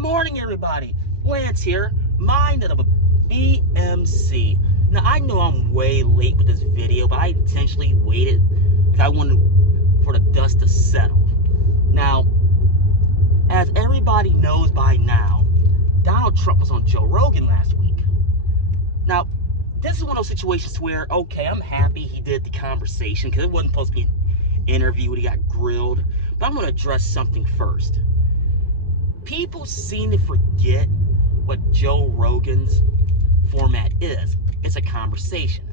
morning, everybody. Lance here, minded of a B.M.C. Now, I know I'm way late with this video, but I intentionally waited because I wanted for the dust to settle. Now, as everybody knows by now, Donald Trump was on Joe Rogan last week. Now, this is one of those situations where, okay, I'm happy he did the conversation because it wasn't supposed to be an interview when he got grilled. But I'm going to address something first. People seem to forget what Joe Rogan's format is. It's a conversation,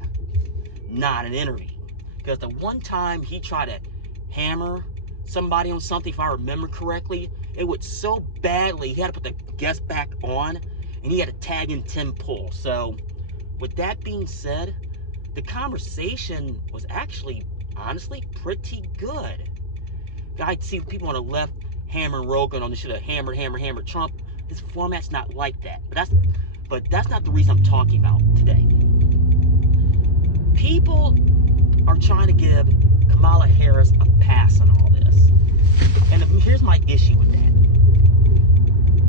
not an interview. Because the one time he tried to hammer somebody on something, if I remember correctly, it went so badly he had to put the guest back on and he had to tag in Tim Pool. So with that being said, the conversation was actually honestly pretty good. I'd see people on the left hammering Rogan on the should have hammered Trump. This format's not like that. But that's not the reason I'm talking about today. People are trying to give Kamala Harris a pass on all this. And here's my issue with that.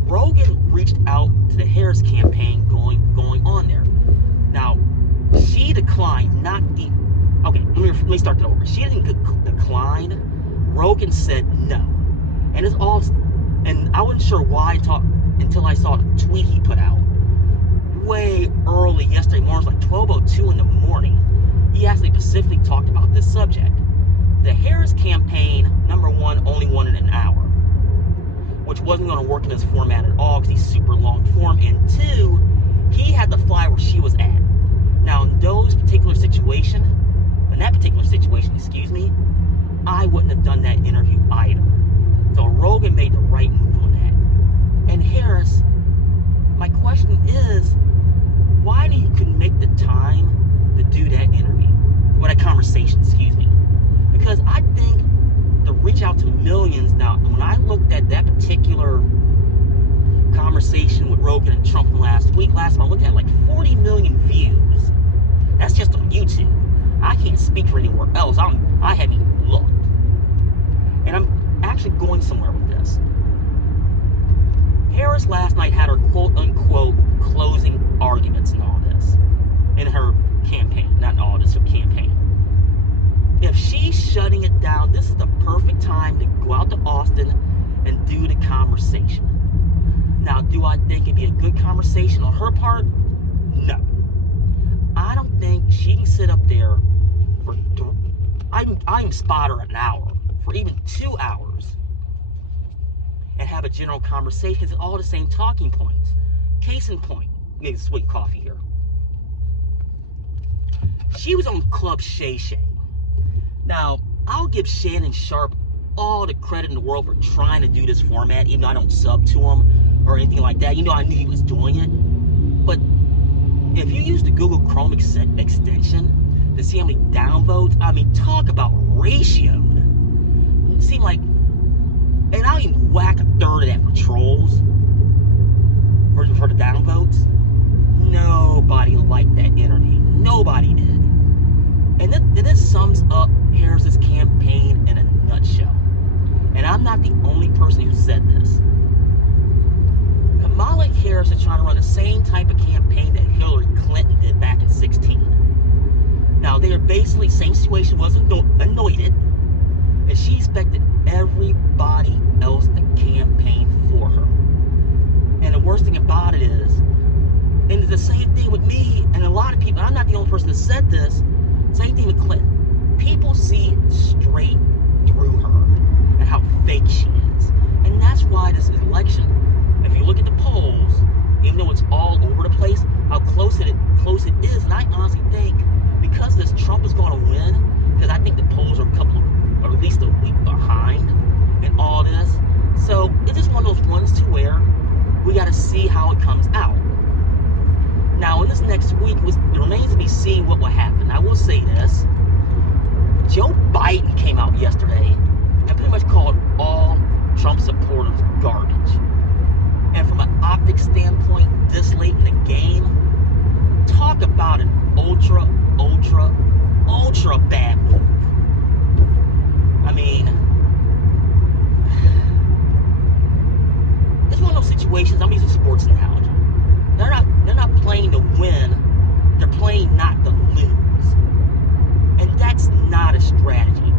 Rogan reached out to the Harris campaign going on there. Now, she declined, okay, let me start that over. She didn't decline. Rogan said no. And I wasn't sure why until I saw the tweet he put out way early yesterday morning. It was like 12:02 in the morning. He actually specifically talked about this subject. The Harris campaign, number one, only wanted an hour, which wasn't going to work in this format at all because he's super long form. And two, he had to fly where she was at. Now, in that particular situation, I wouldn't have done that interview either. So Rogan made the right move on that. And Harris, my question is, why do you couldn't make the time to do that interview? Or that conversation, Because I think to reach out to millions, now, when I looked at that particular conversation with Rogan and Trump from last time I looked at like 40 million views. That's just on YouTube. I can't speak for anywhere else. I haven't even looked. And I'm actually going somewhere with this. Harris last night had her quote-unquote closing arguments and all this in her campaign. Not all this, her campaign. If she's shutting it down, this is the perfect time to go out to Austin and do the conversation. Now, do I think it'd be a good conversation on her part? No. I don't think she can sit up there for... I can spot her an hour, for even 2 hours, and have a general conversation. It's all the same talking points. Case in point, get sweet coffee here. She was on Club Shay Shay. Now, I'll give Shannon Sharp all the credit in the world for trying to do this format, even though I don't sub to him or anything like that. I knew he was doing it. But if you use the Google Chrome extension to see how many downvotes, talk about ratioed. It seemed like, and I'll even whack a third of that for trolls, for the downvotes. Nobody liked that interview. Nobody did. And this sums up Harris's campaign in a nutshell. And I'm not the only person who said this. Kamala Harris is trying to run the same type of campaign that Hillary Clinton did back in 2016. Now, they are basically same situation, wasn't anointed, and she expected everybody else to campaign for her. And the worst thing about it is, and it's the same thing with me and a lot of people, I'm not the only person that said this, same thing with Clinton. People see straight through her and how fake she is. And that's why this election, if you look at the polls, even though it's all over the place, how close it is, and I honestly think because this Trump is going to win, because I think the polls are or at least a week behind in all this. So it's just one of those ones to where we got to see how it comes out. Now, in this next week, it remains to be seen what will happen. I will say this. Joe Biden came out yesterday and pretty much called all Trump supporters garbage. And from an optics standpoint, this late in the game, talk about an ultra bad move. It's one of those situations situations, I'm using a sports analogy. They're not playing to win. They're playing not to lose. And that's not a strategy.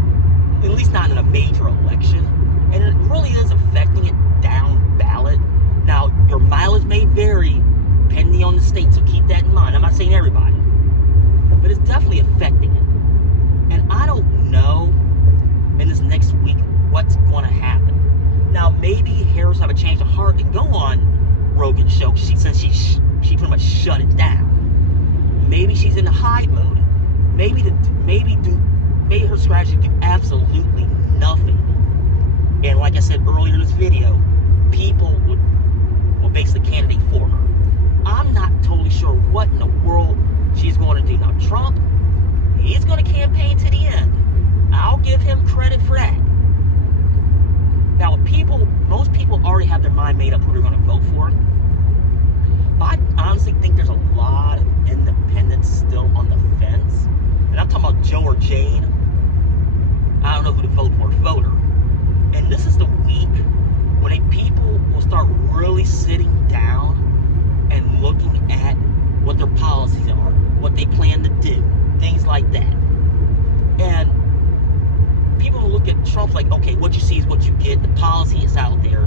At least not in a major election. And it really is affecting it down ballot. Now, your mileage may vary depending on the state, so keep that in mind. I'm not saying everybody. But it's definitely affecting it. And I don't know in this next week what's going to happen. Now, maybe Harris will have a change of heart and go on Rogan's show since she pretty much shut it down. Maybe she's in the hide mode. Maybe her strategy do absolutely nothing. And like I said earlier in this video, people will basically candidate for her. I'm not totally sure what in the world she's going to do. Now, Trump, he's going to campaign to the end. I'll give him credit for that. Now, most people already have their mind made up who they're going to vote for. But I honestly think there's a lot of independents still on the fence. And I'm talking about Joe or Jane. I don't know who to vote for, voter. And this is the week when people will start really sitting down and looking at what their policies are, what they plan to do, things like that. And people will look at Trump like, okay, what you see is what you get. The policy is out there.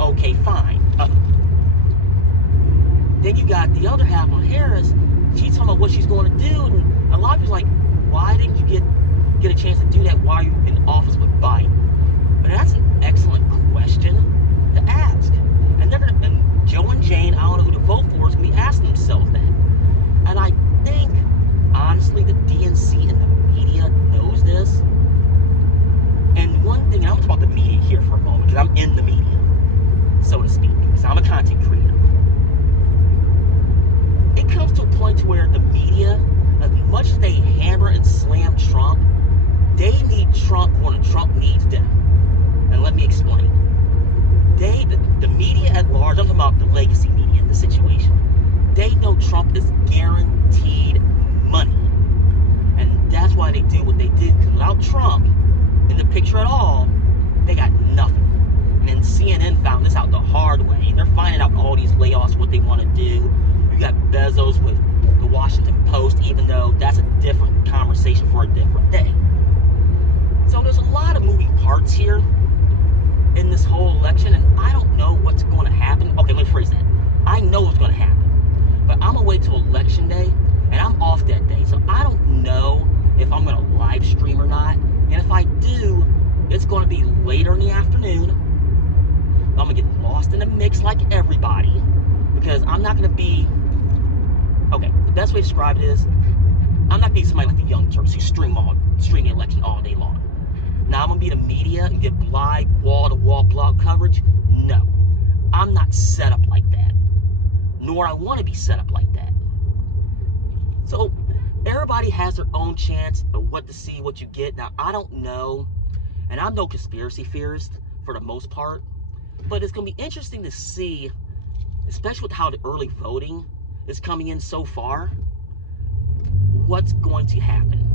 Okay, fine. Then you got the other half on Harris. She's talking about what she's going to do. And a lot of people are like, why didn't you get a chance to do that while you're in office with Biden? But that's an excellent question to ask. And Joe and Jane, I don't know who to vote for, is going to be asking themselves that. And I think, honestly, the DNC and the media knows this. And one thing, I'm talking about the media here for a moment, because I'm in the media, so to speak, because I'm a content creator. It comes to a point to where the media, as much as they hammer and slam Trump, they need Trump more than Trump needs them. And let me explain. The media at large, I'm talking about the legacy media in this situation, they know Trump is guaranteed money. And that's why they do what they do. Because without Trump in the picture at all, they got nothing. And then CNN found this out the hard way. They're finding out all these layoffs, what they want to do. You got Bezos with the Washington Post, even though that's a different conversation for a different day. So there's a lot of moving parts here in this whole election, and I don't know what's going to happen. Okay, let me phrase that. I know what's going to happen, but I'm going to wait till election day, and I'm off that day, so I don't know if I'm going to live stream or not. And if I do, it's going to be later in the afternoon. I'm going to get lost in the mix like everybody, because I'm not going to be... Okay, the best way to describe it is, I'm not being somebody like the Young Turks who stream the election all day long. Now I'm going to be the media and get live wall-to-wall blog coverage? No. I'm not set up like that. Nor I want to be set up like that. So, everybody has their own chance of what to see, what you get. Now, I don't know, and I'm no conspiracy theorist for the most part, but it's going to be interesting to see, especially with how the early voting is coming in so far, what's going to happen.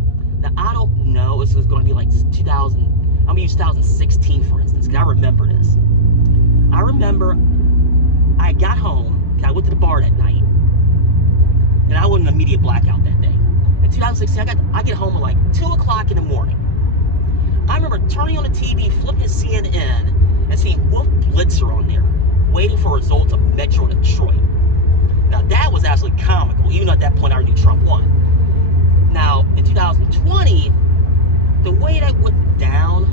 Now, I don't know if it's going to be like 2016, for instance, because I remember this. I remember I got home, I went to the bar that night, and I wasn't an immediate blackout that day. In 2016, I get home at like 2 o'clock in the morning. I remember turning on the TV, flipping to CNN, and seeing Wolf Blitzer on there, waiting for results of Metro Detroit. Now, that was absolutely comical, even though at that point I already knew Trump won. Now, in 2020, the way that went down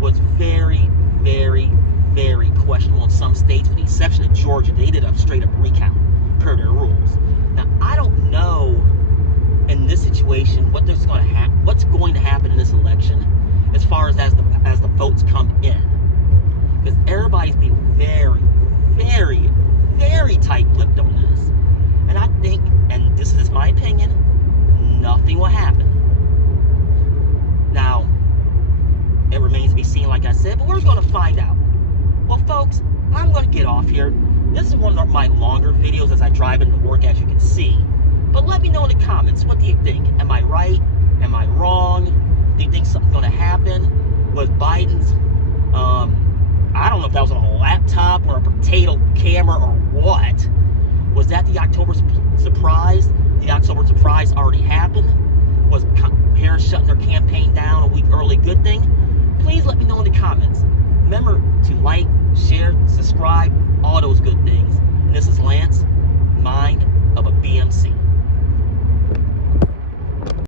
was very, very, very questionable in some states, with the exception of Georgia. They did a straight-up recount per their rules. Now, I don't know in this situation what's going to happen in this election as far as the votes come in, because everybody's being very, very, very tight-lipped on this. And I think, and this is my opinion, nothing will happen. Now, it remains to be seen, like I said, but we're going to find out. Well, folks, I'm going to get off here. This is one of my longer videos as I drive into work, as you can see. But let me know in the comments, what do you think? Am I right? Am I wrong? Do you think something's going to happen with Biden's, I don't know if that was on a laptop laptop or a potato camera or what? Was that the October surprise? The October surprise already happened? Was parents shutting their campaign down a week early a good thing? Please let me know in the comments. Remember to like, share, subscribe, all those good